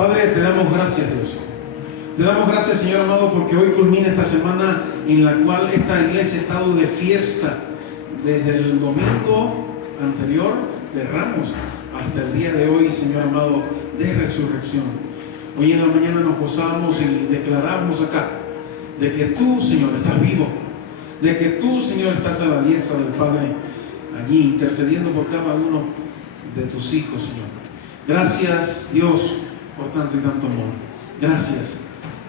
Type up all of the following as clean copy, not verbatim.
Padre, te damos gracias, Dios. Te damos gracias, Señor amado, porque hoy culmina esta semana en la cual esta iglesia ha estado de fiesta desde el domingo anterior de Ramos hasta el día de hoy, Señor amado, de resurrección. Hoy en la mañana nos gozamos y declaramos acá de que tú, Señor, estás vivo, de que tú, Señor, estás a la diestra del Padre allí intercediendo por cada uno de tus hijos, Señor. Gracias, Dios, por tanto y tanto amor. Gracias.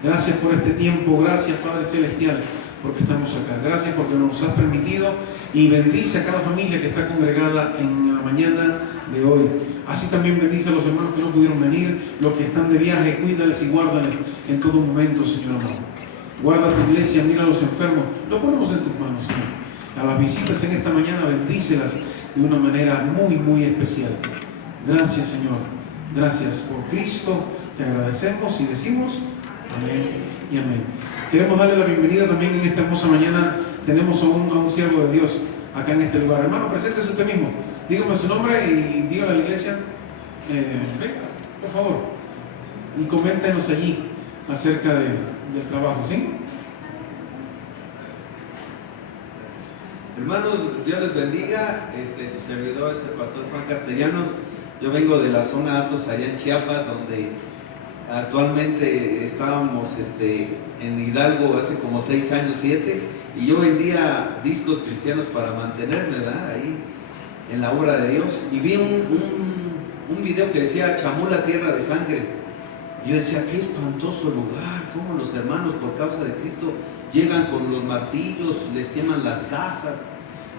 Gracias por este tiempo. Gracias, Padre Celestial, porque estamos acá. Gracias porque nos has permitido, y bendice a cada familia que está congregada en la mañana de hoy. Así también bendice a los hermanos que no pudieron venir, los que están de viaje. Cuídales y guárdales en todo momento, Señor amado. Guarda tu iglesia, mira a los enfermos. Lo ponemos en tus manos, Señor. A las visitas en esta mañana, bendícelas de una manera muy, muy especial. Gracias, Señor. Gracias por Cristo. Te agradecemos y decimos amén y amén. Queremos darle la bienvenida también en esta hermosa mañana. Tenemos a un siervo de Dios acá en este lugar. Hermano, preséntese usted mismo. Dígame su nombre y dígale a la iglesia. Venga, por favor. Y coméntenos allí acerca del trabajo, ¿sí? Hermanos, Dios les bendiga. Su servidor es el pastor Juan Castellanos. Yo vengo de la zona Altos, allá en Chiapas, donde actualmente estábamos en Hidalgo hace como 6 años, 7, y yo vendía discos cristianos para mantenerme, ¿verdad?, ahí en la obra de Dios. Y vi un video que decía Chamula, tierra de sangre. Y yo decía, qué espantoso lugar, cómo los hermanos por causa de Cristo llegan con los martillos, les queman las casas.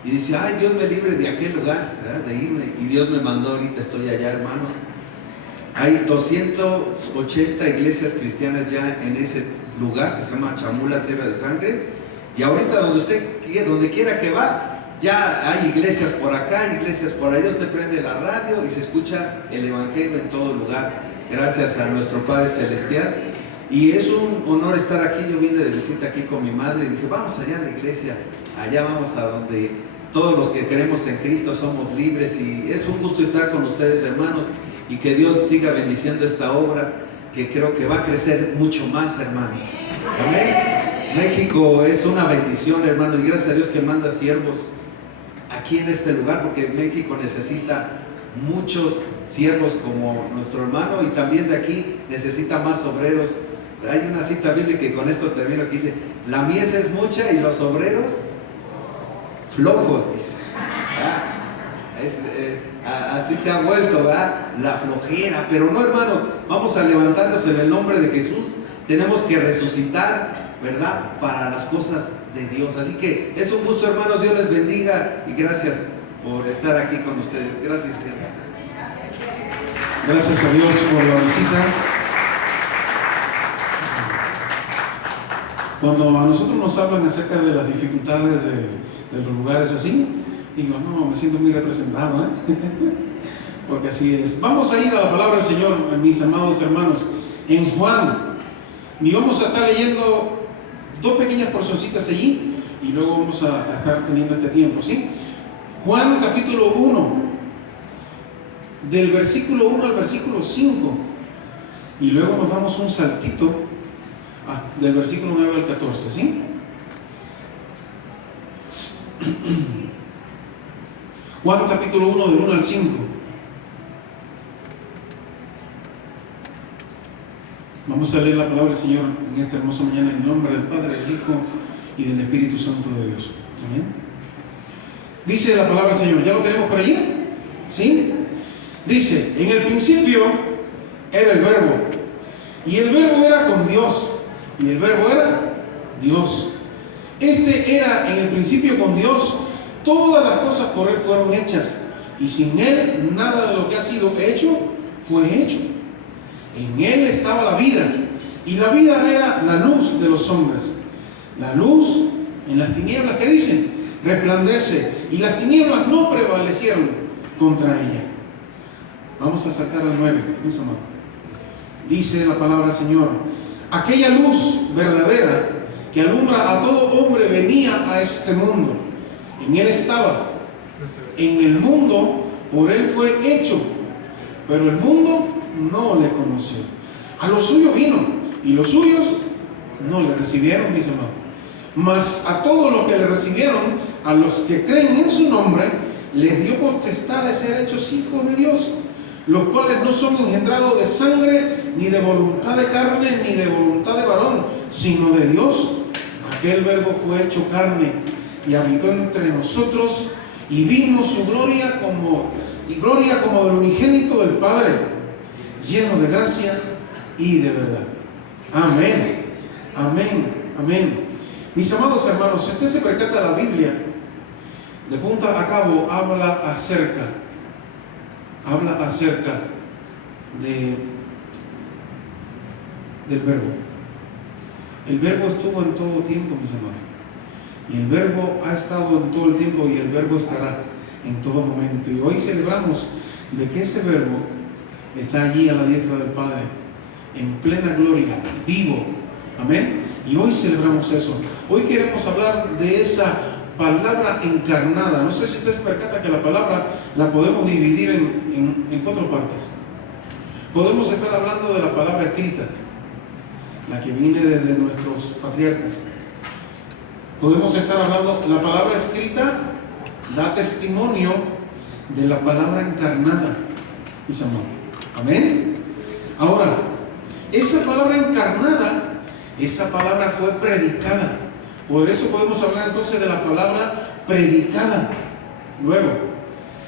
Y dice, ay, Dios me libre de aquel lugar, ¿verdad?, de irme. Y Dios me mandó, ahorita estoy allá, hermanos. Hay 280 iglesias cristianas ya en ese lugar que se llama Chamula, tierra de sangre. Y ahorita donde quiera que va, ya hay iglesias por acá, iglesias por allá. Usted prende la radio y se escucha el evangelio en todo lugar, gracias a nuestro Padre Celestial. Y es un honor estar aquí. Yo vine de visita aquí con mi madre y dije, vamos allá a la iglesia, allá vamos a donde todos los que creemos en Cristo somos libres. Y es un gusto estar con ustedes, hermanos, y que Dios siga bendiciendo esta obra, que creo que va a crecer mucho más, hermanos. Amén. México es una bendición, hermanos, y gracias a Dios que manda siervos aquí en este lugar, porque México necesita muchos siervos como nuestro hermano, y también de aquí necesita más obreros. Hay una cita bíblica que con esto termino, que dice, la mies es mucha y los obreros flojos, dice. Así se ha vuelto, ¿verdad?, la flojera. Pero no, hermanos, vamos a levantarnos en el nombre de Jesús. Tenemos que resucitar, ¿verdad?, para las cosas de Dios. Así que es un gusto, hermanos. Dios les bendiga y gracias por estar aquí con ustedes. Gracias, Señor. Gracias a Dios por la visita. Cuando a nosotros nos hablan acerca de las dificultades de los lugares así, digo, no, me siento muy representado, porque así es. Vamos a ir a la palabra del Señor, mis amados hermanos, en Juan, y vamos a estar leyendo 2 pequeñas porcioncitas allí, y luego vamos a estar teniendo este tiempo, ¿sí? Juan capítulo 1, del versículo 1 al versículo 5, y luego nos damos un saltito del versículo 9 al 14, ¿sí? Juan capítulo 1, del 1 al 5. Vamos a leer la palabra del Señor en esta hermosa mañana en el nombre del Padre, del Hijo y del Espíritu Santo de Dios. ¿Amén? Dice la palabra del Señor, ¿ya lo tenemos por allí? ¿Sí? Dice, en el principio era el Verbo, y el Verbo era con Dios, y el Verbo era Dios. Este era en el principio con Dios. Todas las cosas por Él fueron hechas, y sin Él nada de lo que ha sido hecho fue hecho. En Él estaba la vida, y la vida era la luz de los hombres. La luz en las tinieblas, ¿qué dicen? Resplandece, y las tinieblas no prevalecieron contra ella. Vamos a saltar al 9, mis amados. Dice la palabra del Señor, aquella luz verdadera que alumbra a todo hombre venía a este mundo. En Él estaba, en el mundo, por Él fue hecho, pero el mundo no le conoció. A los suyos vino, y los suyos no le recibieron, mis amados. Mas a todos los que le recibieron, a los que creen en su nombre, les dio potestad de ser hechos hijos de Dios, los cuales no son engendrados de sangre, ni de voluntad de carne, ni de voluntad de varón, sino de Dios. Aquel verbo fue hecho carne y habitó entre nosotros, y vimos su gloria como del unigénito del Padre, lleno de gracia y de verdad. Amén, amén, amén. Mis amados hermanos, si usted se percata, la Biblia de punta a cabo habla acerca del verbo. El verbo estuvo en todo tiempo, mis amados, y el verbo ha estado en todo el tiempo, y el verbo estará en todo momento. Y hoy celebramos de que ese verbo está allí a la diestra del Padre, en plena gloria, vivo. Amén. Y hoy celebramos eso. Hoy queremos hablar de esa palabra encarnada. No sé si usted se percata que la palabra la podemos dividir en 4 partes. Podemos estar hablando de la palabra escrita, la que viene desde nuestros patriarcas. Podemos estar hablando, la palabra escrita da testimonio de la palabra encarnada, mis amados. Amén. Ahora, esa palabra encarnada, esa palabra fue predicada. Por eso podemos hablar entonces de la palabra predicada. Luego,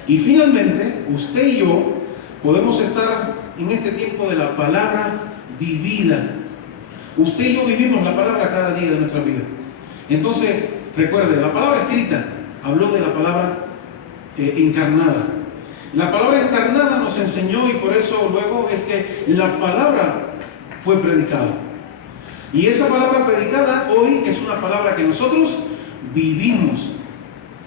y finalmente, usted y yo podemos estar en este tiempo de la palabra vivida. Usted y yo vivimos la palabra cada día de nuestra vida. Entonces, recuerde, la palabra escrita habló de la palabra encarnada. La palabra encarnada nos enseñó, y por eso luego es que la palabra fue predicada. Y esa palabra predicada hoy es una palabra que nosotros vivimos.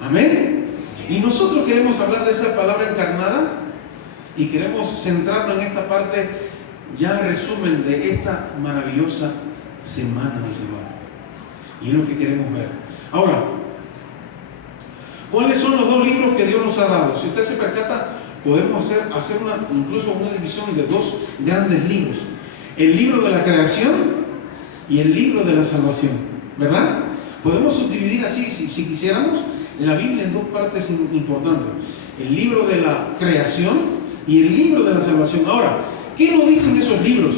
Amén. Y nosotros queremos hablar de esa palabra encarnada y queremos centrarnos en esta parte, ya resumen de esta maravillosa semana, mis hermanos. Y es lo que queremos ver. Ahora, ¿cuáles son los 2 libros que Dios nos ha dado? Si usted se percata, podemos hacer incluso una división de 2 grandes libros. El libro de la creación y el libro de la salvación, ¿verdad? Podemos subdividir así, si quisiéramos, la Biblia en 2 partes importantes: el libro de la creación y el libro de la salvación. Ahora, ¿qué nos dicen esos libros?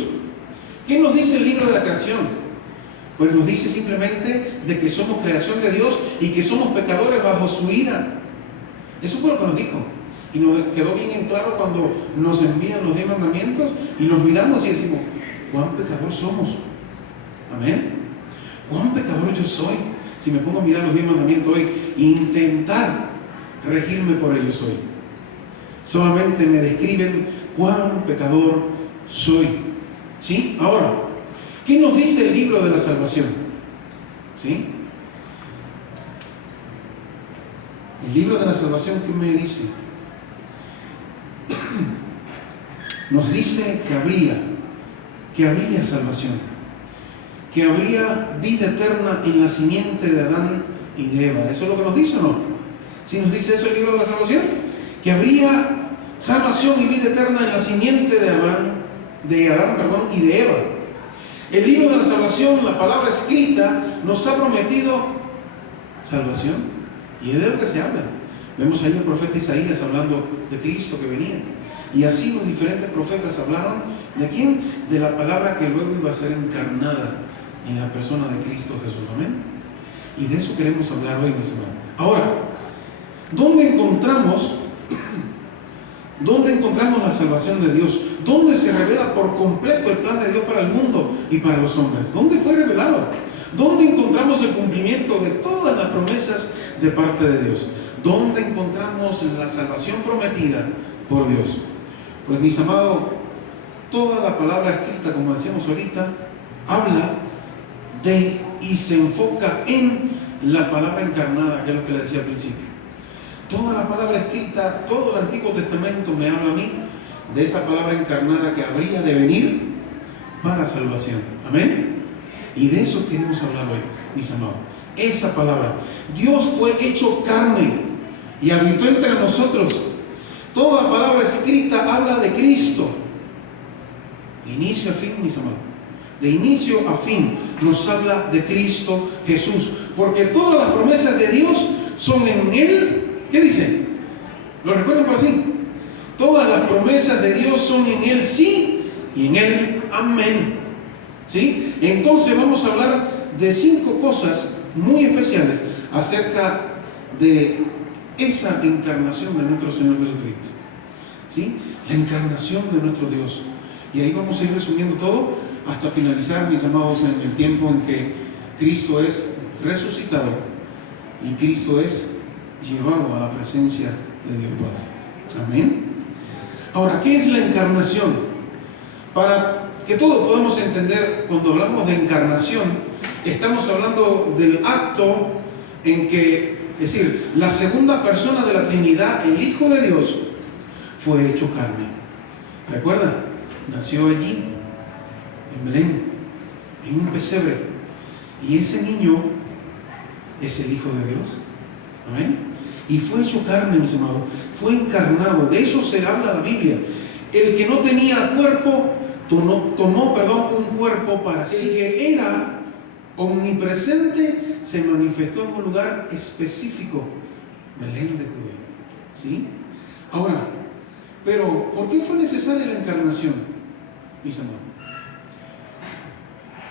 ¿Qué nos dice el libro de la creación? Pues nos dice simplemente de que somos creación de Dios y que somos pecadores bajo su ira. Eso fue lo que nos dijo. Y nos quedó bien en claro cuando nos envían los 10 mandamientos y los miramos y decimos: ¿cuán pecador somos? Amén. ¿Cuán pecador yo soy? Si me pongo a mirar los 10 mandamientos hoy, intentar regirme por ellos hoy, solamente me describen cuán pecador soy. ¿Sí? Ahora, ¿qué nos dice el libro de la salvación? ¿Sí? El libro de la salvación, ¿qué me dice? Nos dice que habría salvación, que habría vida eterna en la simiente de Adán y de Eva. ¿Eso es lo que nos dice o no? ¿Sí nos dice eso el libro de la salvación? Que habría salvación y vida eterna en la simiente de Adán y de Eva. El libro de la salvación, la palabra escrita, nos ha prometido salvación, y es de lo que se habla. Vemos ahí el profeta Isaías hablando de Cristo que venía, y así los diferentes profetas hablaron ¿de quién? De la palabra que luego iba a ser encarnada en la persona de Cristo Jesús. Amén. Y de eso queremos hablar hoy, mis hermanos. Ahora, ¿dónde encontramos la salvación de Dios? ¿Dónde se revela por completo el plan de Dios para el mundo y para los hombres? ¿Dónde fue revelado? ¿Dónde encontramos el cumplimiento de todas las promesas de parte de Dios? ¿Dónde encontramos la salvación prometida por Dios? Pues, mis amados, toda la palabra escrita, como decíamos ahorita, habla de y se enfoca en la palabra encarnada, que es lo que le decía al principio. Toda la palabra escrita, todo el Antiguo Testamento me habla a mí de esa palabra encarnada que habría de venir para salvación. Amén. Y de eso queremos hablar hoy, mis amados. Esa palabra, Dios fue hecho carne y habitó entre nosotros. Toda palabra escrita habla de Cristo. De inicio a fin, mis amados. De inicio a fin nos habla de Cristo Jesús. Porque todas las promesas de Dios son en Él. ¿Qué dice? ¿Lo recuerdan por así? Todas las promesas de Dios son en Él sí y en Él amén. ¿Sí? Entonces vamos a hablar de 5 cosas muy especiales acerca de esa encarnación de nuestro Señor Jesucristo. ¿Sí? La encarnación de nuestro Dios. Y ahí vamos a ir resumiendo todo hasta finalizar, mis amados, en el tiempo en que Cristo es resucitado y Cristo es llevado a la presencia de Dios Padre. Amén. Ahora, ¿qué es la encarnación? Para que todos podamos entender, cuando hablamos de encarnación, estamos hablando del acto en que, es decir, la segunda persona de la Trinidad, el Hijo de Dios, fue hecho carne. ¿Recuerda? Nació allí, en Belén, en un pesebre. Y ese niño es el Hijo de Dios. Amén. Y fue hecho carne, mis amados. Fue encarnado. De eso se habla la Biblia. El que no tenía cuerpo, tomó un cuerpo para sí. El que era omnipresente se manifestó en un lugar específico, Belén de Judea. ¿Sí? Ahora, pero ¿por qué fue necesaria la encarnación, mis amados?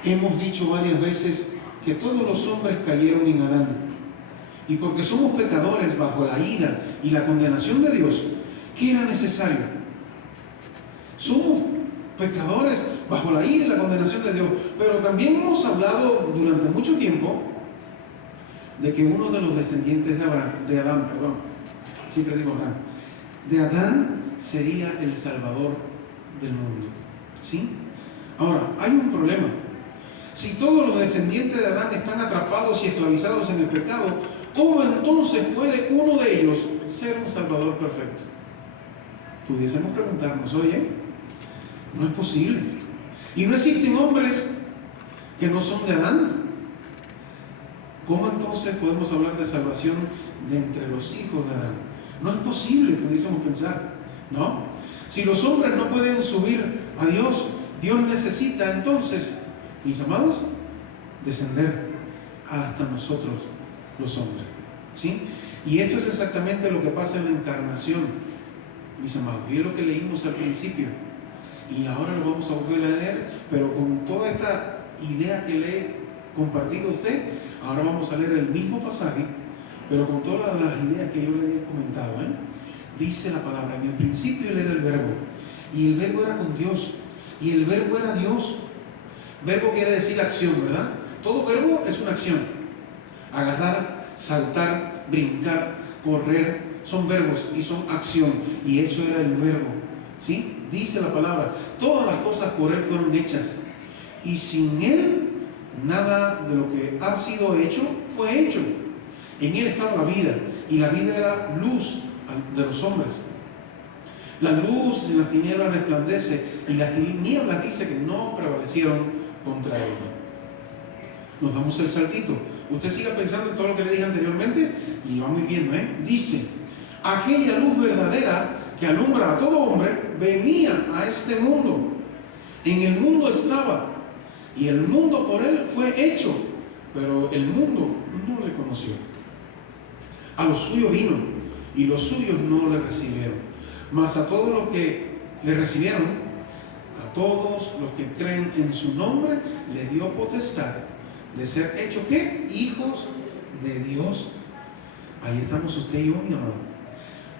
Hemos dicho varias veces que todos los hombres cayeron en Adán. Y porque somos pecadores bajo la ira y la condenación de Dios, ¿qué era necesario? Somos pecadores bajo la ira y la condenación de Dios. Pero también hemos hablado durante mucho tiempo de que uno de los descendientes de Adán, siempre digo Adán, de Adán sería el Salvador del mundo. ¿Sí? Ahora, hay un problema. Si todos los descendientes de Adán están atrapados y esclavizados en el pecado, ¿cómo entonces puede uno de ellos ser un Salvador perfecto? Pudiésemos preguntarnos, oye, no es posible. ¿Y no existen hombres que no son de Adán? ¿Cómo entonces podemos hablar de salvación de entre los hijos de Adán? No es posible, pudiésemos pensar, ¿no? Si los hombres no pueden subir a Dios, Dios necesita entonces, mis amados, descender hasta nosotros los hombres. ¿Sí? Y esto es exactamente lo que pasa en la encarnación, mis amados. Y es lo que leímos al principio. Y ahora lo vamos a volver a leer, pero con toda esta idea que le he compartido a usted, ahora vamos a leer el mismo pasaje, pero con todas las ideas que yo le he comentado. Dice la palabra, en el principio él era el verbo, y el verbo era con Dios, y el verbo era Dios. Verbo quiere decir acción, ¿verdad? Todo verbo es una acción. Agarrar, saltar, brincar, correr, son verbos y son acción. Y eso era el verbo. ¿Sí? Dice la palabra, todas las cosas por Él fueron hechas. Y sin Él, nada de lo que ha sido hecho, fue hecho. En Él estaba la vida. Y la vida era luz de los hombres. La luz en las tinieblas resplandece. Y las tinieblas dice que no prevalecieron contra ella. Nos damos el saltito. Usted siga pensando en todo lo que le dije anteriormente y vamos viendo, Dice, aquella luz verdadera que alumbra a todo hombre venía a este mundo. En el mundo estaba y el mundo por él fue hecho, pero el mundo no le conoció. A los suyos vino y los suyos no le recibieron. Mas a todos los que le recibieron, a todos los que creen en su nombre, les dio potestad de ser hechos, ¿qué? Hijos de Dios. Ahí estamos usted y yo, mi amado.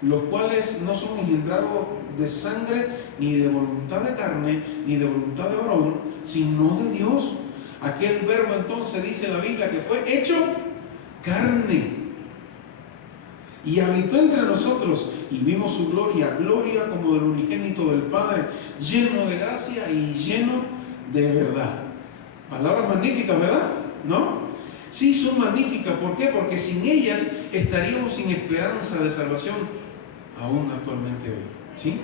Los cuales no son engendrados de sangre, ni de voluntad de carne, ni de voluntad de varón, sino de Dios. Aquel verbo entonces dice la Biblia que fue hecho carne y habitó entre nosotros y vimos su gloria, gloria como del unigénito del Padre, lleno de gracia y lleno de verdad. Palabras magníficas, ¿verdad? ¿No? Sí, son magníficas. ¿Por qué? Porque sin ellas estaríamos sin esperanza de salvación aún actualmente hoy. ¿Sí?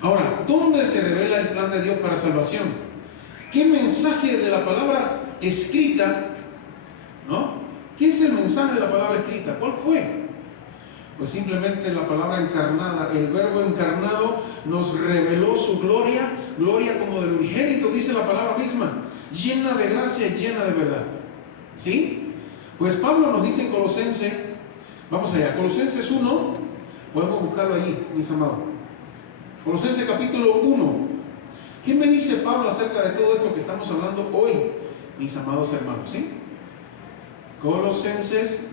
Ahora, ¿dónde se revela el plan de Dios para salvación? ¿Qué mensaje de la palabra escrita? ¿No? ¿Qué es el mensaje de la palabra escrita? ¿Cuál fue? Pues simplemente la palabra encarnada, el verbo encarnado nos reveló su gloria gloria como del unigénito, dice la palabra misma, llena de gracia y llena de verdad. ¿Sí? Pues Pablo nos dice en Colosenses, vamos allá, Colosenses 1, podemos buscarlo allí, mis amados. Colosenses capítulo 1. ¿Qué me dice Pablo acerca de todo esto que estamos hablando hoy, mis amados hermanos? ¿Sí? Colosenses,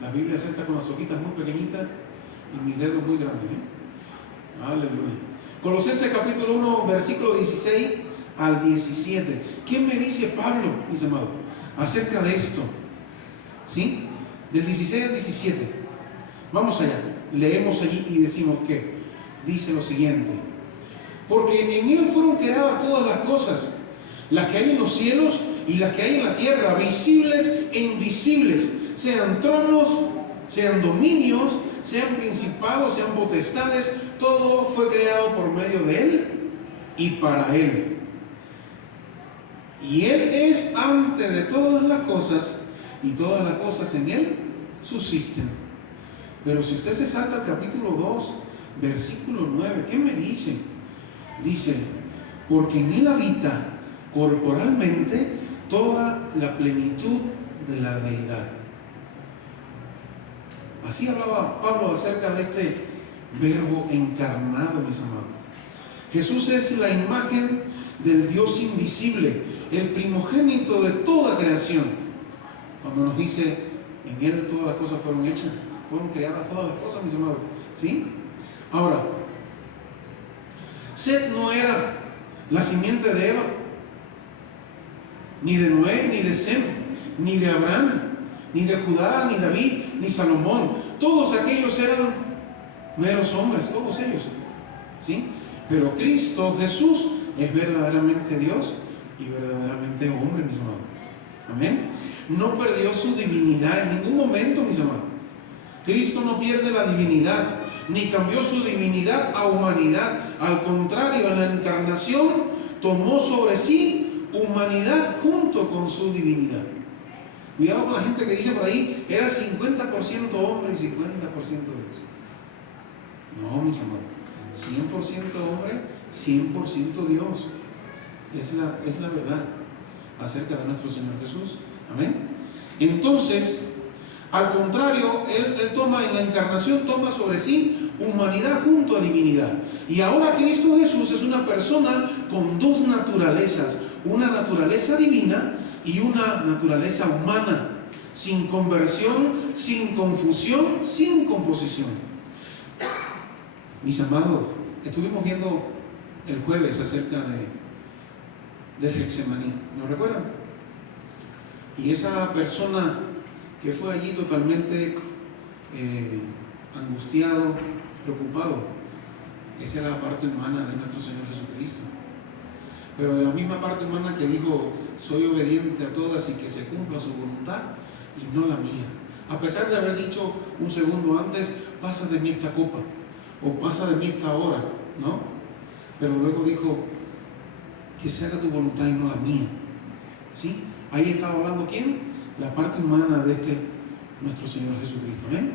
la Biblia se está con las hojitas muy pequeñitas y mis dedos muy grandes. Aleluya. Colosenses capítulo 1, versículo 16 al 17. ¿Qué me dice Pablo, mis amados, acerca de esto? ¿Sí? Del 16 al 17. Vamos allá. Leemos allí y decimos que dice lo siguiente: porque en Él fueron creadas todas las cosas, las que hay en los cielos y las que hay en la tierra, visibles e invisibles, sean tronos, sean dominios, sean principados, sean potestades, todo fue creado por medio de Él y para Él. Y Él es antes de todas las cosas, y todas las cosas en Él subsisten. Pero si usted se salta al capítulo 2, versículo 9, ¿qué me dice? Dice, porque en Él habita corporalmente toda la plenitud de la deidad. Así hablaba Pablo acerca de este verbo encarnado, mis amados. Jesús es la imagen del Dios invisible, el primogénito de toda creación. Cuando nos dice, en Él todas las cosas fueron hechas, fueron creadas todas las cosas, mis amados. ¿Sí? Ahora, Set no era la simiente de Eva, ni de Noé, ni de Sem, ni de Abraham, ni de Judá, ni David, ni Salomón. Todos aquellos eran meros hombres, todos ellos. ¿Sí? Pero Cristo Jesús es verdaderamente Dios y verdaderamente hombre, mis amados. Amén. No perdió su divinidad en ningún momento, mis amados. Cristo no pierde la divinidad, ni cambió su divinidad a humanidad. Al contrario, en la encarnación tomó sobre sí humanidad junto con su divinidad. Cuidado con la gente que dice por ahí, era 50% hombre y 50% Dios. No, mis amados, 100% hombre, 100% Dios. Es la verdad acerca de nuestro Señor Jesús. Amén. Entonces, al contrario, Él toma en la encarnación, toma sobre sí humanidad junto a divinidad. Y ahora Cristo Jesús es una persona con dos naturalezas, una naturaleza divina y una naturaleza humana, sin conversión, sin confusión, sin composición. Mis amados, estuvimos viendo el jueves acerca del Getsemaní, ¿lo recuerdan? Y esa persona que fue allí totalmente angustiado, preocupado, esa era la parte humana de nuestro Señor Jesucristo. Pero de la misma parte humana que dijo, soy obediente a todas y que se cumpla su voluntad y no la mía. A pesar de haber dicho un segundo antes, pasa de mí esta copa, o pasa de mí esta hora, ¿no? Pero luego dijo, que se haga tu voluntad y no la mía. ¿Sí? Ahí estaba hablando ¿quién? La parte humana de nuestro Señor Jesucristo. ¿Ven?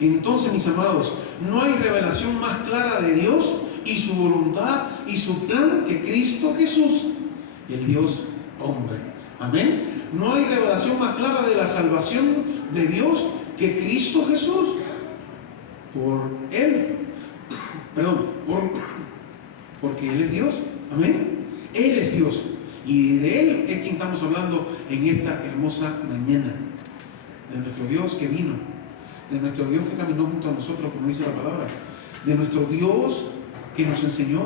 Entonces, mis amados, no hay revelación más clara de Dios y su voluntad y su plan que Cristo Jesús, el Dios hombre. Amén. No hay revelación más clara de la salvación de Dios que Cristo Jesús. Por Él. Perdón, porque Él es Dios. Amén. Él es Dios. Y de Él es quien estamos hablando en esta hermosa mañana. De nuestro Dios que vino. De nuestro Dios que caminó junto a nosotros, como dice la palabra. De nuestro Dios que nos enseñó.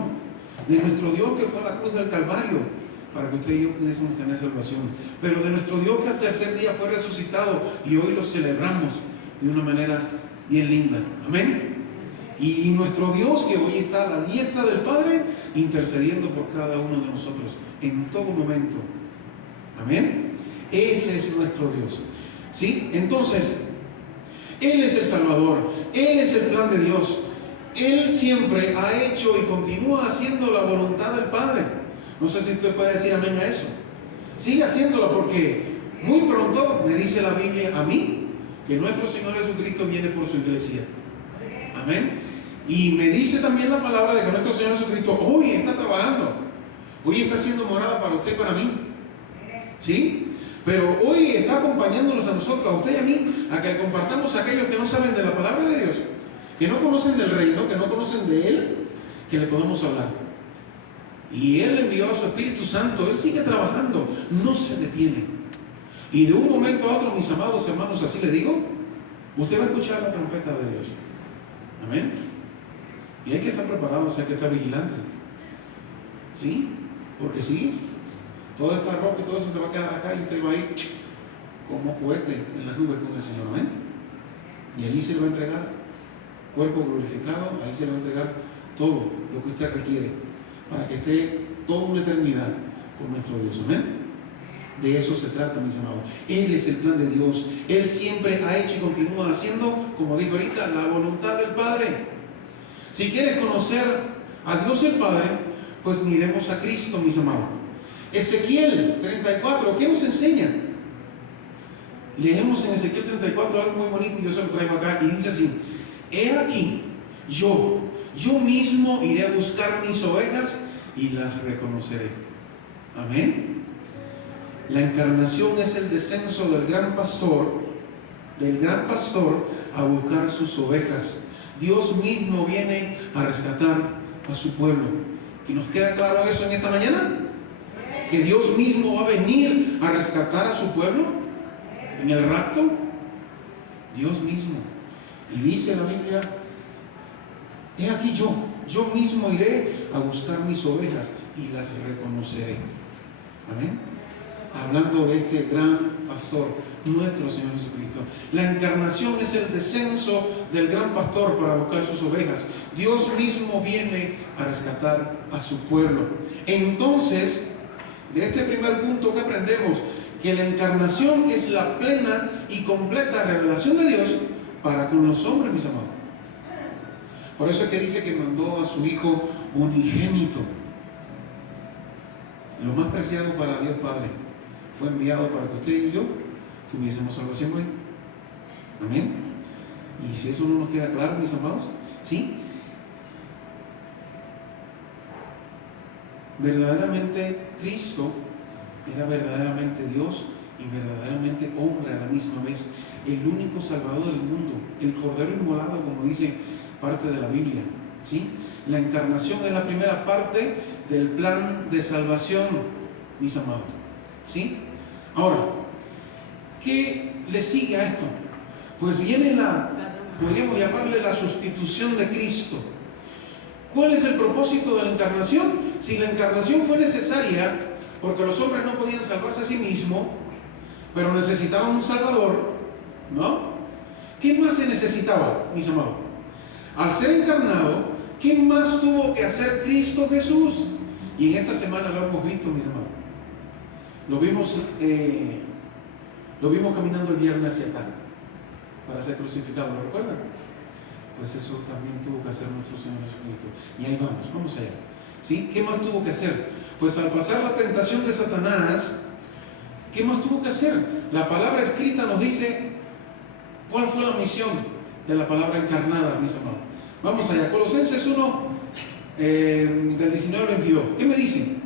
De nuestro Dios que fue a la cruz del Calvario para que usted y yo pudiésemos tener salvación. Pero de nuestro Dios que al tercer día fue resucitado y hoy lo celebramos de una manera bien linda. Amén. Y nuestro Dios que hoy está a la diestra del Padre intercediendo por cada uno de nosotros en todo momento. Amén. Ese es nuestro Dios. ¿Sí? Entonces, Él es el Salvador. Él es el plan de Dios. Él siempre ha hecho y continúa haciendo la voluntad del Padre. No sé si usted puede decir amén a eso. Sigue haciéndolo porque muy pronto me dice la Biblia a mí que nuestro Señor Jesucristo viene por su iglesia. Amén. Y me dice también la palabra de que nuestro Señor Jesucristo hoy está trabajando. Hoy está haciendo morada para usted y para mí. ¿Sí? Pero hoy está acompañándonos a nosotros, a usted y a mí, a que compartamos a aquellos que no saben de la palabra de Dios, que no conocen del reino, que no conocen de Él, que le podamos hablar. Y Él envió a su Espíritu Santo. Él sigue trabajando, no se detiene. Y de un momento a otro, mis amados hermanos, así le digo, usted va a escuchar la trompeta de Dios. Amén. Y hay que estar preparados, hay que estar vigilantes. ¿Sí? Porque sí, toda esta ropa y todo eso se va a quedar acá y usted va a ir como cohete en las nubes con el Señor. Amén. Y allí se le va a entregar cuerpo glorificado, ahí se le va a entregar todo lo que usted requiere para que esté toda una eternidad con nuestro Dios. Amén. De eso se trata, mis amados. Él es el plan de Dios. Él siempre ha hecho y continúa haciendo, como dijo ahorita, la voluntad del Padre. Si quieres conocer a Dios el Padre, pues miremos a Cristo, mis amados. Ezequiel 34, ¿qué nos enseña? Leemos en Ezequiel 34 algo muy bonito, yo se lo traigo acá, y dice así: he aquí, yo mismo iré a buscar mis ovejas y las reconoceré. Amén. La encarnación es el descenso del gran pastor a buscar sus ovejas. Dios mismo viene a rescatar a su pueblo. ¿Y nos queda claro eso en esta mañana? Que Dios mismo va a venir a rescatar a su pueblo en el rapto. Dios mismo. Y dice la Biblia: he aquí yo mismo iré a buscar mis ovejas y las reconoceré. Amén. Hablando de este gran pastor, nuestro Señor Jesucristo. La encarnación es el descenso del gran pastor para buscar sus ovejas. Dios mismo viene a rescatar a su pueblo. Entonces, de este primer punto que aprendemos, que la encarnación es la plena y completa revelación de Dios para con los hombres, mis amados. Por eso es que dice que mandó a su Hijo unigénito. Lo más preciado para Dios Padre fue enviado para que usted y yo tuviésemos salvación hoy. Amén. Y si eso no nos queda claro, mis amados, ¿sí? Verdaderamente Cristo era verdaderamente Dios y verdaderamente hombre a la misma vez, el único Salvador del mundo, el Cordero inmolado, como dice parte de la Biblia, ¿sí? La encarnación es la primera parte del plan de salvación, mis amados, ¿sí? Ahora, ¿qué le sigue a esto? Pues viene podríamos llamarle la sustitución de Cristo. ¿Cuál es el propósito de la encarnación? Si la encarnación fue necesaria, porque los hombres no podían salvarse a sí mismos, pero necesitaban un Salvador, ¿no? ¿Qué más se necesitaba, mis amados? Al ser encarnado, ¿qué más tuvo que hacer Cristo Jesús? Y en esta semana lo hemos visto, mis amados. Lo vimos caminando el viernes hacia acá para ser crucificado, ¿lo recuerdan? Pues eso también tuvo que hacer nuestro Señor Jesucristo. Y ahí vamos allá. ¿Sí? ¿Qué más tuvo que hacer? Pues al pasar la tentación de Satanás, ¿qué más tuvo que hacer? La palabra escrita nos dice cuál fue la misión de la palabra encarnada, mis amados. Vamos allá, Colosenses 1, del 19 al 22. ¿Qué me dice?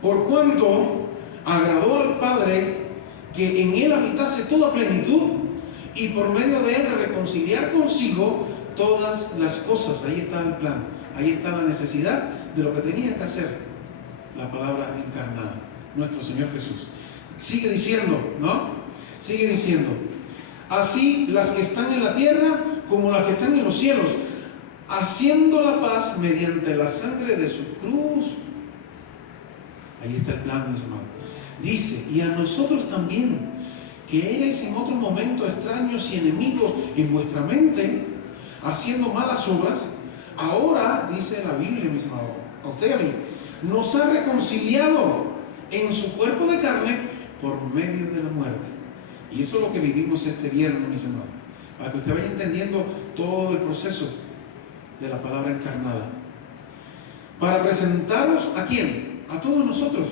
Por cuanto agradó al Padre que en Él habitase toda plenitud, y por medio de Él reconciliar consigo todas las cosas. Ahí está el plan, ahí está la necesidad de lo que tenía que hacer la palabra encarnada, nuestro Señor Jesús. Sigue diciendo, ¿no? Sigue diciendo: así las que están en la tierra como las que están en los cielos, haciendo la paz mediante la sangre de su cruz. Ahí está el plan, mis amados. Dice: y a nosotros también, que erais en otro momento extraños y enemigos en vuestra mente, haciendo malas obras, ahora, dice la Biblia, mis amados, a usted y a mí, nos ha reconciliado en su cuerpo de carne por medio de la muerte. Y eso es lo que vivimos este viernes, mis amados, para que usted vaya entendiendo todo el proceso de la palabra encarnada. Para presentaros ¿a quién? A todos nosotros.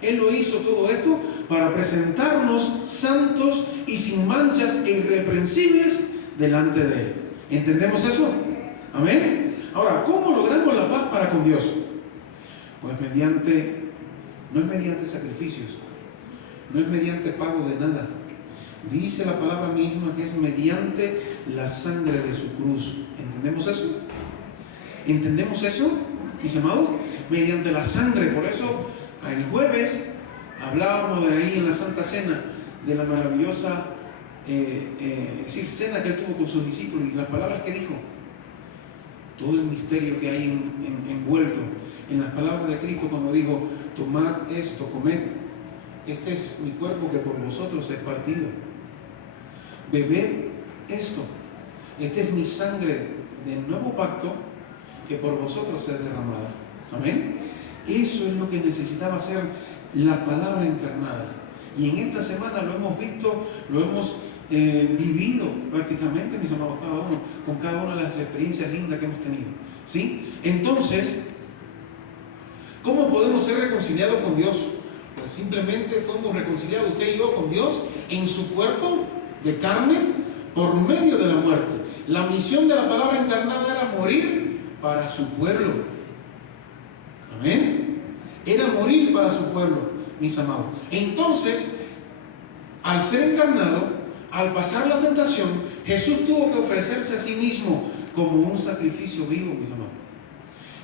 Él lo hizo todo esto para presentarnos santos y sin manchas e irreprensibles delante de Él. ¿Entendemos eso? Amén. Ahora, ¿cómo logramos la paz para con Dios? Pues no es mediante sacrificios, no es mediante pago de nada. Dice la palabra misma que es mediante la sangre de su cruz. ¿Entendemos eso? ¿Entendemos eso, mis amados? Mediante la sangre. Por eso, el jueves hablábamos de ahí en la Santa Cena, de la maravillosa cena que él tuvo con sus discípulos y las palabras que dijo. Todo el misterio que hay envuelto en las palabras de Cristo cuando dijo: tomad esto, comed, este es mi cuerpo que por vosotros es partido. Bebed esto, esta es mi sangre del nuevo pacto que por vosotros es derramada. Amén. Eso es lo que necesitaba hacer la palabra encarnada. Y en esta semana lo hemos visto, lo hemos vivido prácticamente, mis amados, cada uno, con cada una de las experiencias lindas que hemos tenido. ¿Sí? Entonces, ¿cómo podemos ser reconciliados con Dios? Pues simplemente fuimos reconciliados usted y yo con Dios en su cuerpo de carne por medio de la muerte. La misión de la palabra encarnada era morir para su pueblo. Amén. Era morir para su pueblo, mis amados. Entonces, al ser encarnado, al pasar la tentación, Jesús tuvo que ofrecerse a sí mismo como un sacrificio vivo, mis amados.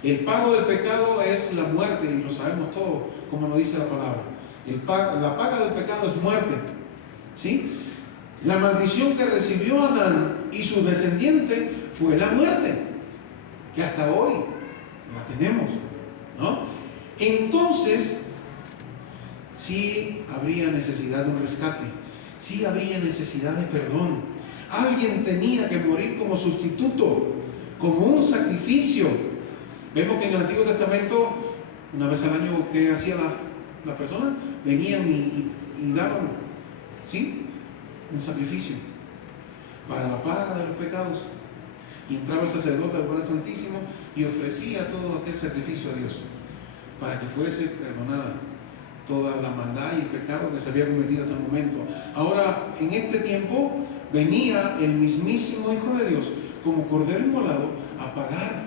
El pago del pecado es la muerte, y lo sabemos todos, como lo dice la palabra. La paga del pecado es muerte. ¿Sí? La maldición que recibió Adán y su descendiente fue la muerte, que hasta hoy la tenemos, ¿no? Entonces, sí habría necesidad de un rescate, sí habría necesidad de perdón. Alguien tenía que morir como sustituto, como un sacrificio. Vemos que en el Antiguo Testamento, una vez al año, ¿qué hacía la persona? Venían y daban, ¿sí?, un sacrificio para la paga de los pecados. Y entraba el sacerdote al lugar santísimo y ofrecía todo aquel sacrificio a Dios para que fuese perdonada toda la maldad y el pecado que se había cometido hasta el momento. Ahora, en este tiempo, venía el mismísimo Hijo de Dios como Cordero inmolado a pagar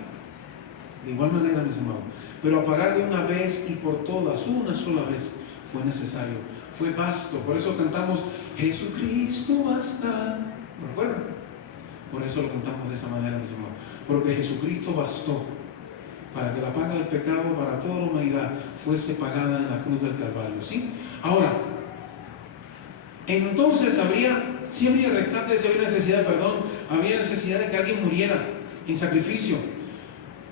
de igual manera, mis amados, pero a pagar de una vez y por todas, una sola vez fue necesario, fue basto. Por eso cantamos Jesucristo basta. ¿Lo recuerdan? Por eso lo cantamos de esa manera, mis amados, porque Jesucristo bastó para que la paga del pecado para toda la humanidad fuese pagada en la cruz del Calvario. ¿Sí? Ahora, entonces si habría rescate, si habría necesidad de perdón, habría necesidad de que alguien muriera en sacrificio.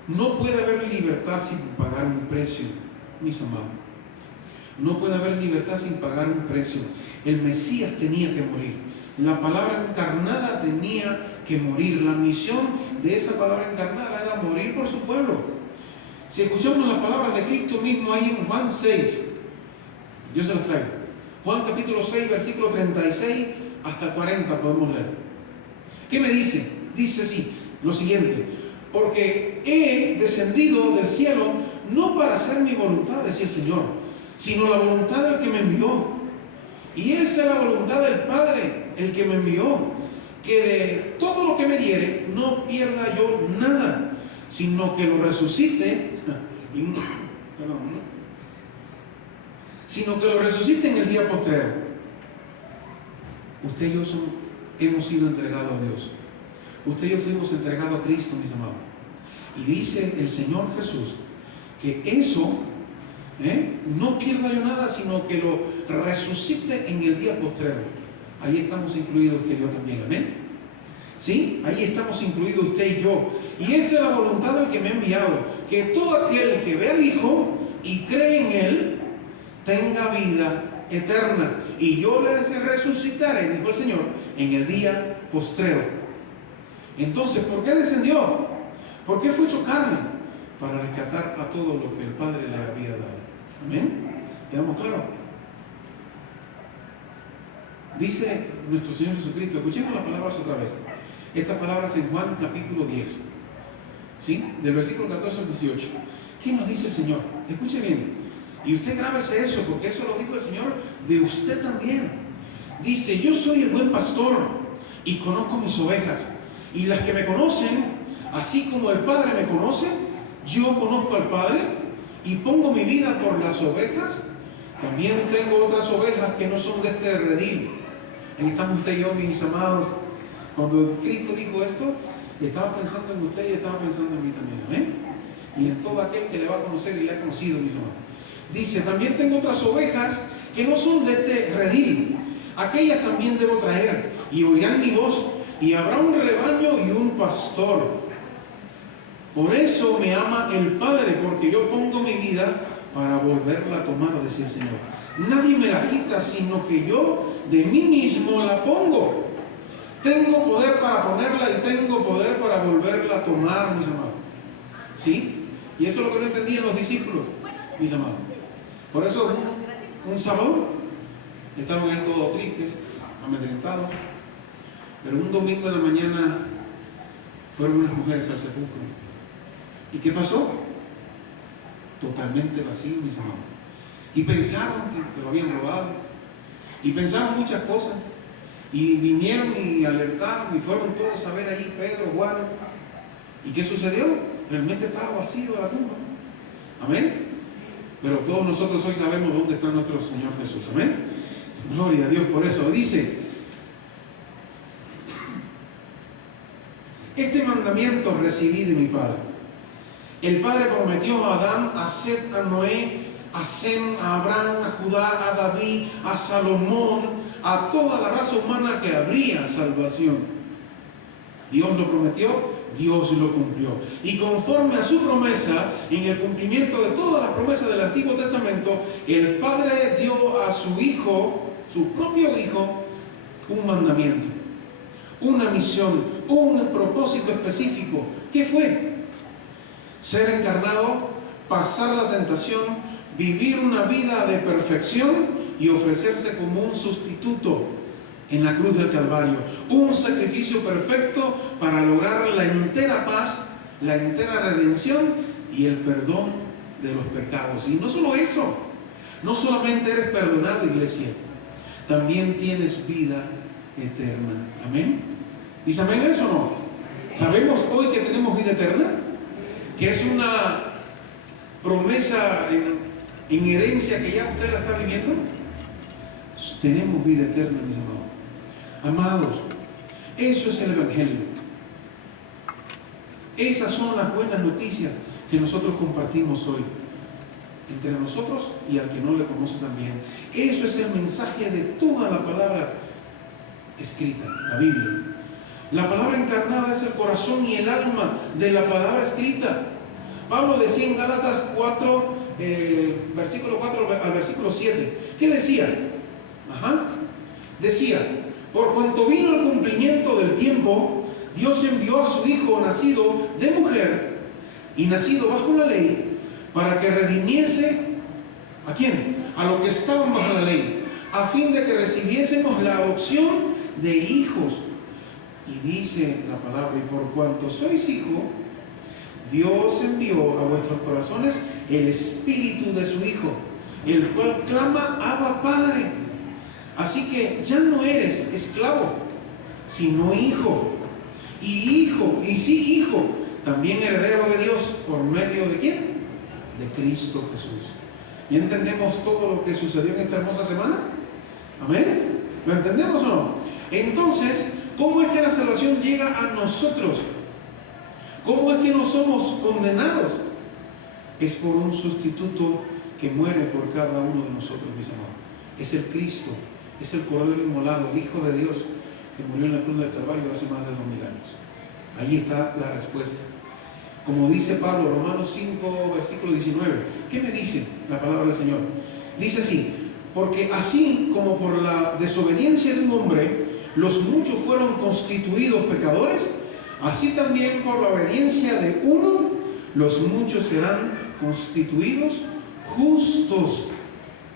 No puede haber libertad sin pagar un precio, mis amados. No puede haber libertad sin pagar un precio. El Mesías tenía que morir. La palabra encarnada tenía que morir. La misión de esa palabra encarnada era morir por su pueblo. Si escuchamos las palabras de Cristo mismo ahí en Juan 6, yo se las traigo. Juan capítulo 6, versículo 36 hasta 40 podemos leer. ¿Qué me dice? Dice así, lo siguiente: porque he descendido del cielo no para hacer mi voluntad, decía el Señor, sino la voluntad del que me envió. Y esa es la voluntad del Padre, el que me envió, que de todo lo que me diere no pierda yo nada, sino que lo resucite, en el día postrero. Usted y yo hemos sido entregados a Dios. Usted y yo fuimos entregados a Cristo, mis amados. Y dice el Señor Jesús que eso no pierda yo nada, sino que lo resucite en el día postrero. Ahí estamos incluidos usted y yo también, amén. ¿Sí? Ahí estamos incluidos usted y yo. Y esta es la voluntad del que me ha enviado, que todo aquel que ve al Hijo y cree en Él tenga vida eterna, y yo les resucitaré, dijo el Señor, en el día postrero. Entonces, ¿por qué descendió? ¿Por qué fue hecho carne? Para rescatar a todo lo que el Padre le había dado. ¿Amén? ¿Quedamos claros? Dice nuestro Señor Jesucristo, escuchemos las palabras otra vez. Estas palabras en Juan capítulo 10, ¿sí? Del versículo 14 al 18. ¿Qué nos dice el Señor? Escuche bien. Y usted grábese eso, porque eso lo dijo el Señor de usted también. Dice: yo soy el buen pastor y conozco mis ovejas, y las que me conocen Así como el Padre me conoce, yo conozco al Padre y pongo mi vida por las ovejas. También tengo otras ovejas que no son de este redil. Ahí estamos usted y yo, mis amados. Cuando Cristo dijo esto, estaba pensando en usted y estaba pensando en mí también. ¿Amén? Y en todo aquel que le va a conocer y le ha conocido, mis amados. Dice, también tengo otras ovejas que no son de este redil. Aquellas también debo traer, y oirán mi voz, y habrá un rebaño y un pastor. Por eso me ama el Padre, porque yo pongo mi vida para volverla a tomar, decía el Señor. Nadie me la quita, sino que yo de mí mismo la pongo. Tengo poder para ponerla y tengo poder para volverla a tomar, mis amados. ¿Sí? Y eso es lo que no entendían los discípulos, mis amados. Por eso un sábado estaban ahí todos tristes, amedrentados. Pero un domingo en la mañana fueron unas mujeres al sepulcro. ¿Y qué pasó? Totalmente vacío, mis amados. Y pensaron que se lo habían robado. Y pensaron muchas cosas. Y vinieron y alertaron y fueron todos a ver ahí Pedro, Juan. ¿Y qué sucedió? Realmente estaba vacío la tumba. Amén. Pero todos nosotros hoy sabemos dónde está nuestro Señor Jesús. Amén. Gloria a Dios por eso. Dice, este mandamiento recibí de mi Padre. El Padre prometió a Adán, a Set, a Noé, a Sem, a Abraham, a Judá, a David, a Salomón, a toda la raza humana que habría salvación. Dios lo prometió, Dios lo cumplió. Y conforme a su promesa, en el cumplimiento de todas las promesas del Antiguo Testamento, el Padre dio a su Hijo, su propio Hijo, un mandamiento, una misión, un propósito específico. ¿Qué fue? Ser encarnado, pasar la tentación, vivir una vida de perfección y ofrecerse como un sustituto en la cruz del Calvario. Un sacrificio perfecto para lograr la entera paz, la entera redención y el perdón de los pecados. Y no solo eso, no solamente eres perdonado, iglesia, también tienes vida eterna. Amén. ¿Dice amén a eso o no? ¿Sabemos hoy que tenemos vida eterna? Que es una promesa en herencia que ya usted la está viviendo. Tenemos vida eterna, mis amados. Amados, eso es el Evangelio. Esas son las buenas noticias que nosotros compartimos hoy entre nosotros y al que no le conoce también. Eso es el mensaje de toda la palabra escrita, la Biblia. La palabra encarnada es el corazón y el alma de la palabra escrita. Pablo decía en Gálatas 4, versículo 4 al versículo 7. ¿Qué decía? Decía, por cuanto vino el cumplimiento del tiempo, Dios envió a su Hijo nacido de mujer y nacido bajo la ley, para que redimiese, ¿a quién? A los que estaban bajo la ley, a fin de que recibiésemos la adopción de hijos. Y dice la palabra, y por cuanto sois hijos, Dios envió a vuestros corazones el Espíritu de su Hijo, el cual clama, Abba, Padre. Así que ya no eres esclavo, sino hijo. Y hijo, y sí hijo, también heredero de Dios, ¿por medio de quién? De Cristo Jesús. ¿Y entendemos todo lo que sucedió en esta hermosa semana? ¿Amén? ¿Lo entendemos o no? Entonces, ¿cómo es que la salvación llega a nosotros? ¿Cómo es que no somos condenados? Es por un sustituto que muere por cada uno de nosotros, mis amados. Es el Cristo, es el Cordero inmolado, el Hijo de Dios, que murió en la cruz del Calvario hace más de 2000 años. Ahí está la respuesta. Como dice Pablo, Romanos 5, versículo 19. ¿Qué me dice la palabra del Señor? Dice así, porque así como por la desobediencia de un hombre, los muchos fueron constituidos pecadores, así también por la obediencia de uno, los muchos serán constituidos justos.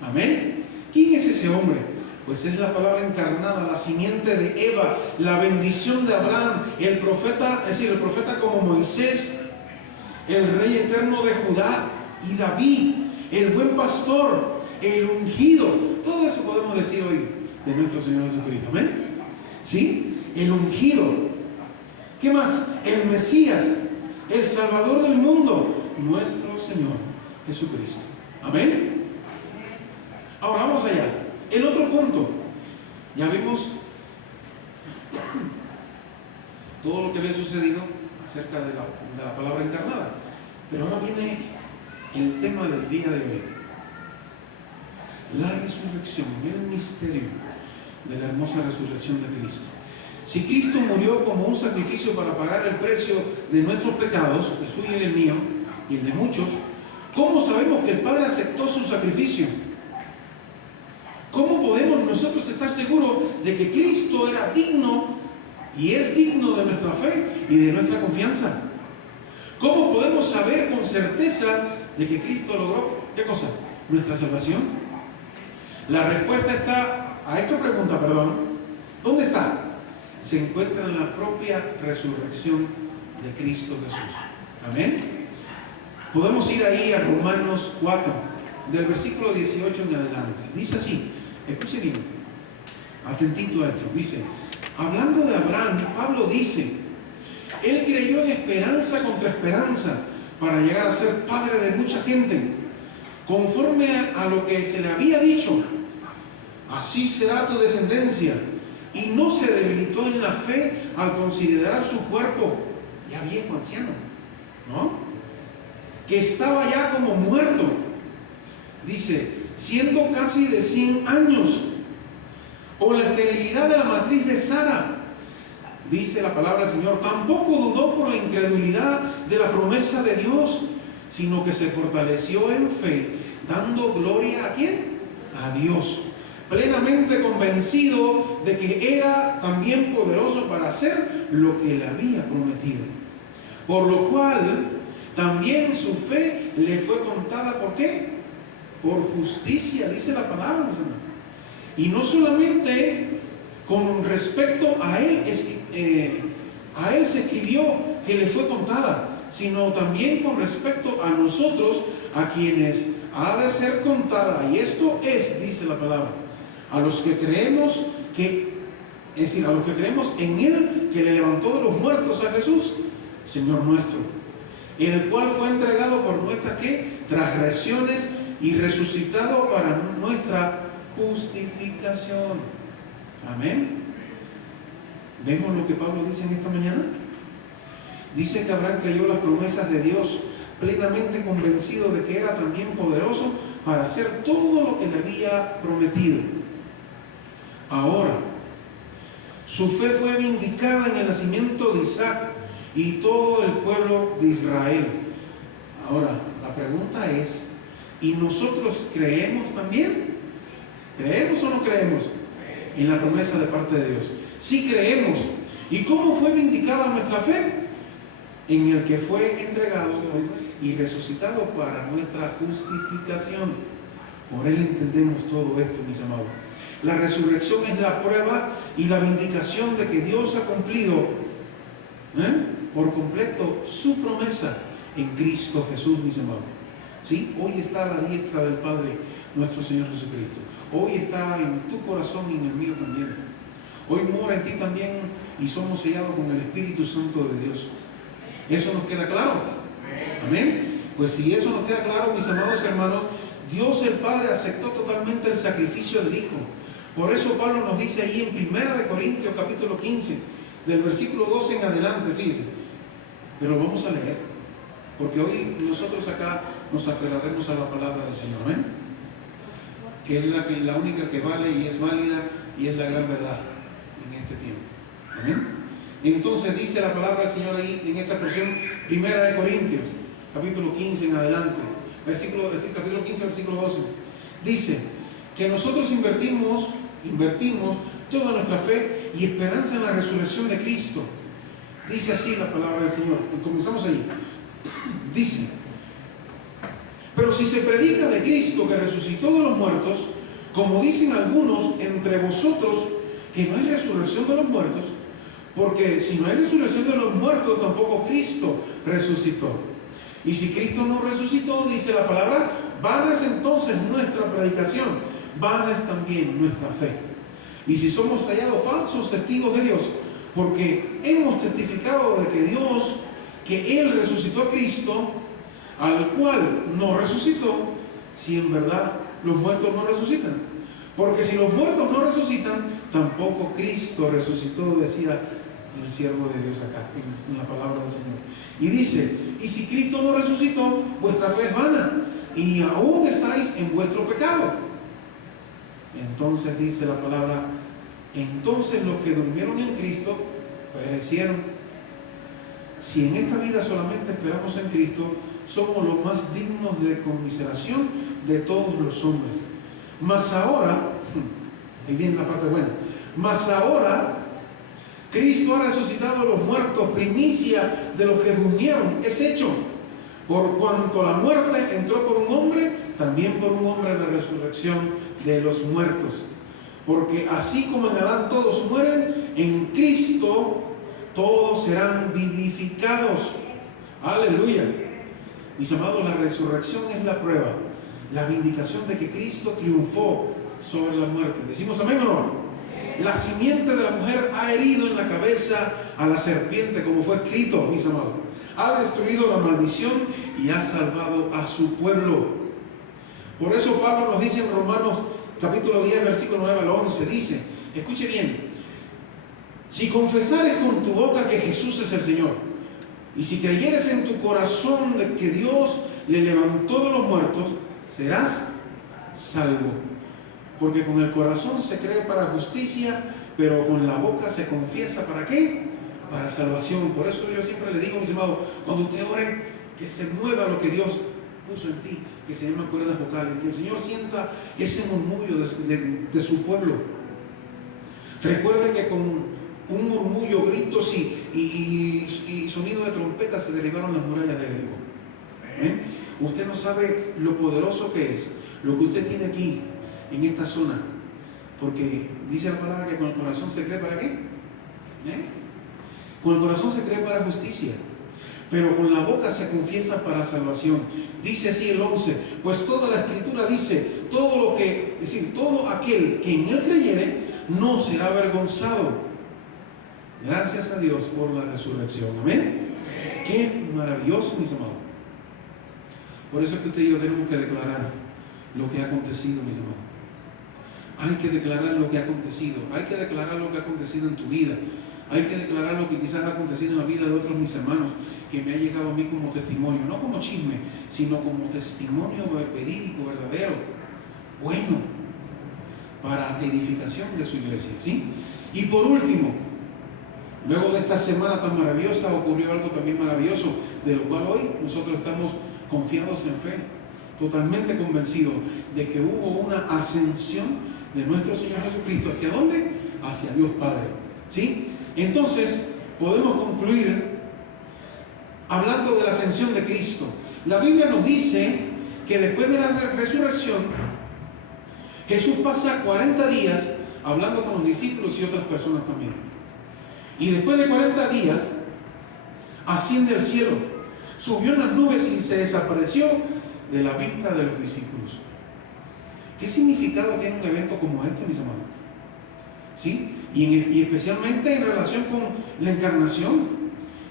Amén. ¿Quién es ese hombre? Pues es la palabra encarnada, la simiente de Eva, la bendición de Abraham, el profeta, es decir, el profeta como Moisés, el rey eterno de Judá y David, el buen pastor, el ungido. Todo eso podemos decir hoy de nuestro Señor Jesucristo. Amén. ¿Sí? El ungido. ¿Qué más? El Mesías. el Salvador del mundo, nuestro Señor Jesucristo. Amén. Ahora vamos allá. El otro punto. Ya vimos todo lo que había sucedido acerca de la palabra encarnada. Pero ahora viene el tema del día de hoy. La resurrección, el misterio de la hermosa resurrección de Cristo. Si Cristo murió como un sacrificio para pagar el precio de nuestros pecados, el suyo y el mío, y el de muchos, ¿cómo sabemos que el Padre aceptó su sacrificio? ¿Cómo podemos nosotros estar seguros de que Cristo era digno y es digno de nuestra fe y de nuestra confianza? ¿Cómo podemos saber con certeza de que Cristo logró, ¿qué cosa? Nuestra salvación. La respuesta está, a esta pregunta, ¿dónde está? Se encuentra en la propia resurrección de Cristo Jesús. Amén. Podemos ir ahí a Romanos 4, del versículo 18 en adelante. Dice así, escuche bien, atentito a esto. Dice, hablando de Abraham, Pablo dice, él creyó en esperanza contra esperanza para llegar a ser padre de mucha gente, conforme a lo que se le había dicho, así será tu descendencia. Y no se debilitó en la fe al considerar su cuerpo ya viejo, anciano, ¿no? Que estaba ya como muerto. Dice, siendo casi de 100 años, o la esterilidad de la matriz de Sara. Dice la palabra del Señor, tampoco dudó por la incredulidad de la promesa de Dios, sino que se fortaleció en fe, dando gloria ¿a quién? A Dios, plenamente convencido de que era también poderoso para hacer lo que le había prometido. Por lo cual, también su fe le fue contada, ¿por qué? Por justicia, dice la palabra, hermano. Y no solamente con respecto a él se escribió que le fue contada, sino también con respecto a nosotros, a quienes ha de ser contada. Y esto es, dice la palabra, a los que creemos a los que creemos en Él, que le levantó de los muertos a Jesús, Señor nuestro, el cual fue entregado por nuestras transgresiones y resucitado para nuestra justificación. Amén. ¿Vemos lo que Pablo dice en esta mañana? Dice que Abraham creyó las promesas de Dios, plenamente convencido de que era también poderoso para hacer todo lo que le había prometido. Ahora, su fe fue vindicada en el nacimiento de Isaac y todo el pueblo de Israel. Ahora, la pregunta es, ¿y nosotros creemos también? ¿Creemos o no creemos en la promesa de parte de Dios? Sí creemos. ¿Y cómo fue vindicada nuestra fe? En el que fue entregado y resucitado para nuestra justificación. Por Él entendemos todo esto, mis amados. La resurrección es la prueba y la vindicación de que Dios ha cumplido por completo su promesa en Cristo Jesús, mis amados. ¿Sí? Hoy está a la diestra del Padre nuestro Señor Jesucristo. Hoy está en tu corazón y en el mío también. Hoy mora en ti también y somos sellados con el Espíritu Santo de Dios. ¿Eso nos queda claro? Amén. Pues si eso nos queda claro, mis amados hermanos, Dios el Padre aceptó totalmente el sacrificio del Hijo. Por eso Pablo nos dice ahí en 1 Corintios capítulo 15, del versículo 12 en adelante, fíjense. Pero vamos a leer, porque hoy nosotros acá nos aferraremos a la palabra del Señor. Amén. Que es la única que vale y es válida y es la gran verdad en este tiempo. Amén. Entonces dice la palabra del Señor ahí en esta porción, 1 Corintios capítulo 15 en adelante, capítulo 15 versículo 12. Dice que nosotros invertimos toda nuestra fe y esperanza en la resurrección de Cristo. Dice así la palabra del Señor. Y comenzamos ahí. Dice, pero si se predica de Cristo que resucitó de los muertos, como dicen algunos entre vosotros que no hay resurrección de los muertos, porque si no hay resurrección de los muertos, tampoco Cristo resucitó. Y si Cristo no resucitó, dice la palabra, vana es entonces nuestra predicación, vana es también nuestra fe. Y si somos hallados falsos testigos de Dios, porque hemos testificado de que Dios que Él resucitó a Cristo, al cual no resucitó, si en verdad los muertos no resucitan. Porque si los muertos no resucitan, tampoco Cristo resucitó, decía el siervo de Dios acá, en la palabra del Señor. Y dice, y si Cristo no resucitó, vuestra fe es vana, y aún estáis en vuestro pecado. Entonces dice la palabra, entonces los que durmieron en Cristo perecieron. Si en esta vida solamente esperamos en Cristo, somos los más dignos de conmiseración de todos los hombres. Mas ahora, ahí viene la parte buena, mas ahora Cristo ha resucitado a los muertos, primicia de los que durmieron, es hecho. Por cuanto la muerte entró por un hombre, también por un hombre la resurrección de los muertos. Porque así como en Adán todos mueren, en Cristo todos serán vivificados. Aleluya. Mis amados, la resurrección es la prueba, la vindicación de que Cristo triunfó sobre la muerte. ¿Decimos amén o no? La simiente de la mujer ha herido en la cabeza a la serpiente, como fue escrito, mis amados. Ha destruido la maldición y ha salvado a su pueblo. Por eso Pablo nos dice en Romanos capítulo 10, versículo 9 al 11, dice, escuche bien, si confesares con tu boca que Jesús es el Señor, y si creyeres en tu corazón de que Dios le levantó de los muertos, serás salvo. Porque con el corazón se cree para justicia, pero con la boca se confiesa ¿para qué? Para salvación. Por eso yo siempre le digo, mis amados, cuando usted ore, que se mueva lo que Dios puso en ti, que se llama cuerdas vocales, que el Señor sienta ese murmullo de su pueblo. Recuerde que con un murmullo, gritos y sonido de trompeta se derribaron las murallas de Jericó. ¿Eh? Usted no sabe lo poderoso que es lo que usted tiene aquí en esta zona, porque dice la palabra que con el corazón se cree ¿para qué? Con el corazón se cree para justicia, pero con la boca se confiesa para salvación. Dice así el 11, pues toda la escritura dice, todo aquel que en él creyere no será avergonzado. Gracias a Dios por la resurrección, amén. Qué maravilloso, mis amados. Por eso es que usted y yo tenemos que declarar lo que ha acontecido, mis amados. Hay que declarar lo que ha acontecido. Hay que declarar lo que ha acontecido en tu vida. Hay que declarar lo que quizás ha acontecido en la vida de otros mis hermanos, que me ha llegado a mí como testimonio, no como chisme, sino como testimonio verídico, verdadero, bueno, para edificación de su iglesia, ¿sí? Y por último, luego de esta semana tan maravillosa, ocurrió algo también maravilloso, de lo cual hoy nosotros estamos confiados en fe, totalmente convencidos de que hubo una ascensión de nuestro Señor Jesucristo. ¿Hacia dónde? Hacia Dios Padre, ¿sí? Entonces, podemos concluir hablando de la ascensión de Cristo. La Biblia nos dice que después de la resurrección, Jesús pasa 40 días hablando con los discípulos y otras personas también. Y después de 40 días, asciende al cielo, subió en las nubes y se desapareció de la vista de los discípulos. ¿Qué significado tiene un evento como este, mis amados? ¿Sí? Y especialmente en relación con la encarnación.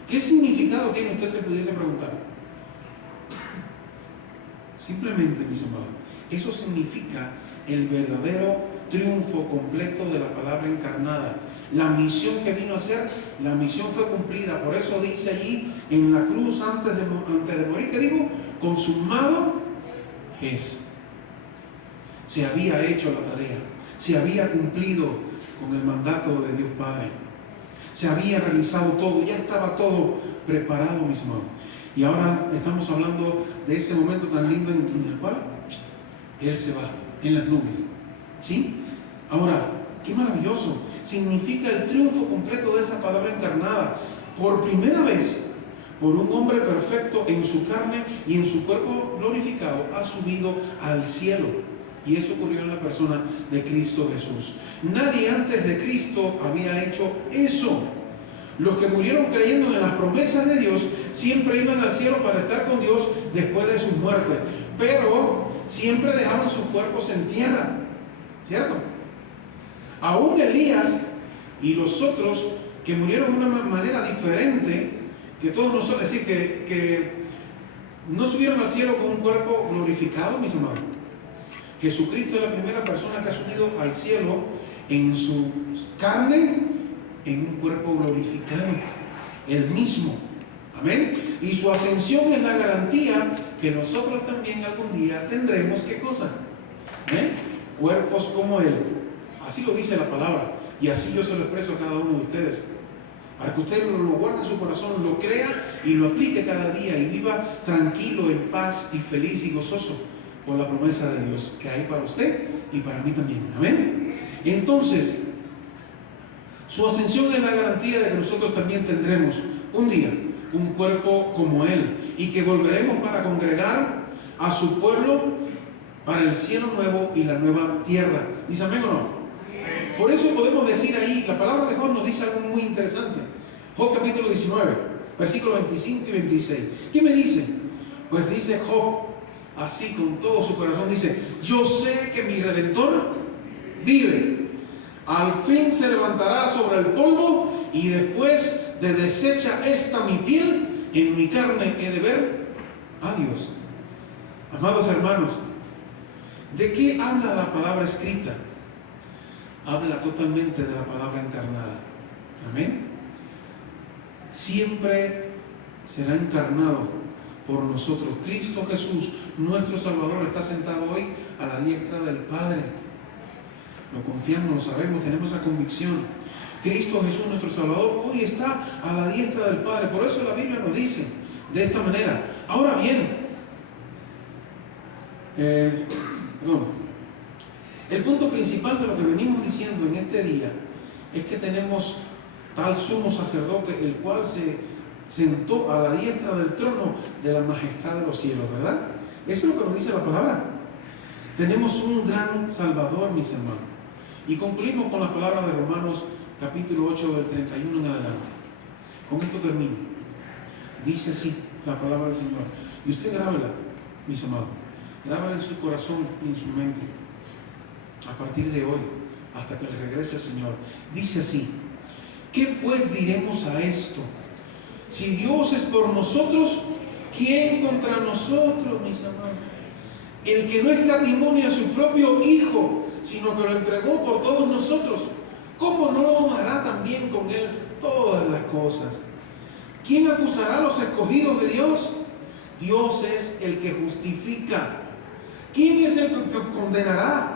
¿Qué significado tiene? Usted se pudiese preguntar. Simplemente, mis amados, eso significa el verdadero triunfo completo de la palabra encarnada. La misión que vino a hacer, la misión fue cumplida. Por eso dice allí en la cruz antes de morir, ¿qué digo? Consumado es. Se había hecho la tarea, se había cumplido con el mandato de Dios Padre, se había realizado todo, ya estaba todo preparado, mis hermanos. Y ahora estamos hablando de ese momento tan lindo en el cual Él se va en las nubes, ¿sí? Ahora, qué maravilloso, significa el triunfo completo de esa palabra encarnada. Por primera vez, por un hombre perfecto en su carne y en su cuerpo glorificado, ha subido al cielo. Y eso ocurrió en la persona de Cristo Jesús. Nadie antes de Cristo había hecho eso. Los que murieron creyendo en las promesas de Dios siempre iban al cielo para estar con Dios después de su muerte, pero siempre dejaban sus cuerpos en tierra, ¿cierto? Aún Elías y los otros que murieron de una manera diferente, que todos nosotros, es decir, que no subieron al cielo con un cuerpo glorificado, mis amados. Jesucristo es la primera persona que ha subido al cielo en su carne, en un cuerpo glorificado, el mismo. Amén. Y su ascensión es la garantía que nosotros también algún día tendremos, ¿qué cosa? Cuerpos como Él. Así lo dice la palabra. Y así yo se lo expreso a cada uno de ustedes. Para que usted lo guarde en su corazón, lo crea y lo aplique cada día y viva tranquilo, en paz y feliz y gozoso por la promesa de Dios que hay para usted y para mí también. Amén. Entonces, su ascensión es la garantía de que nosotros también tendremos un día un cuerpo como Él y que volveremos para congregar a su pueblo para el cielo nuevo y la nueva tierra. ¿Dice amén o no? Por eso podemos decir ahí, la palabra de Job nos dice algo muy interesante. Job capítulo 19, versículos 25 y 26. ¿Qué me dice? Pues dice Job, así con todo su corazón, dice: yo sé que mi Redentor vive, al fin se levantará sobre el polvo, y después de deshecha esta mi piel, en mi carne he de ver a Dios. Amados hermanos, ¿de qué habla la palabra escrita? Habla totalmente de la palabra encarnada. Amén. Siempre será encarnado por nosotros. Cristo Jesús, nuestro Salvador, está sentado hoy a la diestra del Padre. Lo confiamos, lo sabemos, tenemos esa convicción. Cristo Jesús, nuestro Salvador, hoy está a la diestra del Padre. Por eso la Biblia nos dice de esta manera. Ahora bien, el punto principal de lo que venimos diciendo en este día es que tenemos tal sumo sacerdote, el cual se sentó a la diestra del trono de la majestad de los cielos, ¿verdad? Eso es lo que nos dice la palabra. Tenemos un gran Salvador, mis hermanos. Y concluimos con las palabras de Romanos capítulo 8 del 31 en adelante. Con esto termino. Dice así la palabra del Señor. Y usted grábela, mis amados. Grábala en su corazón y en su mente. A partir de hoy, hasta que le regrese el Señor. Dice así: ¿qué pues diremos a esto? Si Dios es por nosotros, ¿quién contra nosotros, mis amados? El que no escatimó a su propio Hijo, sino que lo entregó por todos nosotros, ¿cómo no lo dará también con Él todas las cosas? ¿Quién acusará a los escogidos de Dios? Dios es el que justifica. ¿Quién es el que condenará?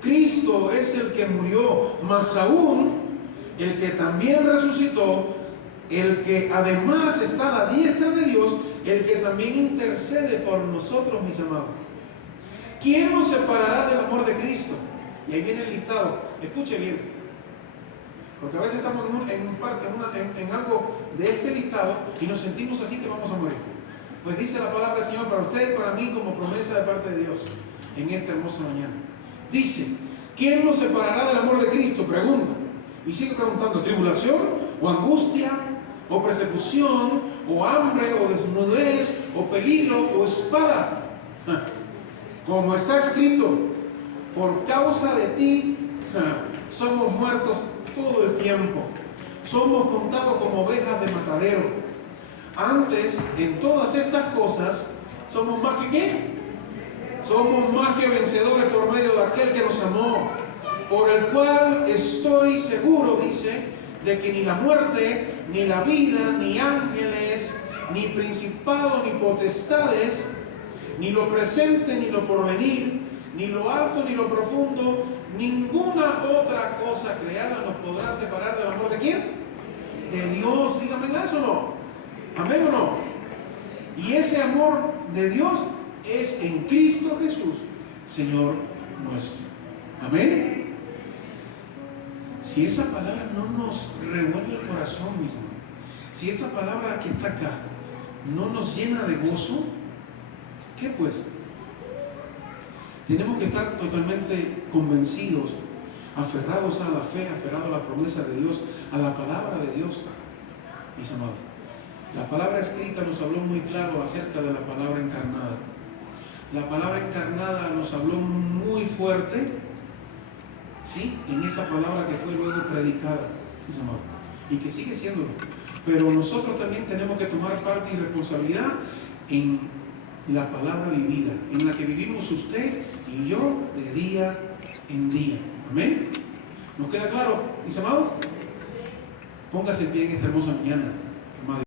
Cristo es el que murió, más aún el que también resucitó, el que además está a la diestra de Dios, el que también intercede por nosotros, mis amados. ¿Quién nos separará del amor de Cristo? Y ahí viene el listado. Escuche bien, porque a veces estamos en algo de este listado y nos sentimos así que vamos a morir. Pues dice la palabra del Señor para usted y para mí como promesa de parte de Dios en esta hermosa mañana. Dice: ¿quién nos separará del amor de Cristo? Pregunta. Y sigue preguntando: ¿tribulación o angustia o persecución o hambre o desnudez o peligro o espada? Como está escrito: por causa de ti somos muertos todo el tiempo, somos contados como ovejas de matadero. Antes, en todas estas cosas, somos más que ¿qué? Somos más que vencedores por medio de aquel que nos amó, por el cual estoy seguro, dice, de que ni la muerte, ni la vida, ni ángeles, ni principados, ni potestades, ni lo presente, ni lo porvenir, ni lo alto, ni lo profundo, ninguna otra cosa creada nos podrá separar del amor de ¿quién? De Dios. Dígame eso, ¿no? ¿Amén o no? Y ese amor de Dios es en Cristo Jesús, Señor nuestro. Amén. Si esa palabra no nos revuelve el corazón, mis hermanos, si esta palabra que está acá no nos llena de gozo, ¿qué pues? Tenemos que estar totalmente convencidos, aferrados a la fe, aferrados a la promesa de Dios, a la palabra de Dios, mis amados. La palabra escrita nos habló muy claro acerca de la palabra encarnada. La palabra encarnada nos habló muy fuerte, ¿sí? En esa palabra que fue luego predicada, mis amados. y que sigue siéndolo. Pero nosotros también tenemos que tomar parte y responsabilidad en la palabra vivida, en la que vivimos usted y yo de día en día. Amén. ¿Nos queda claro, mis amados? Póngase en pie en esta hermosa mañana.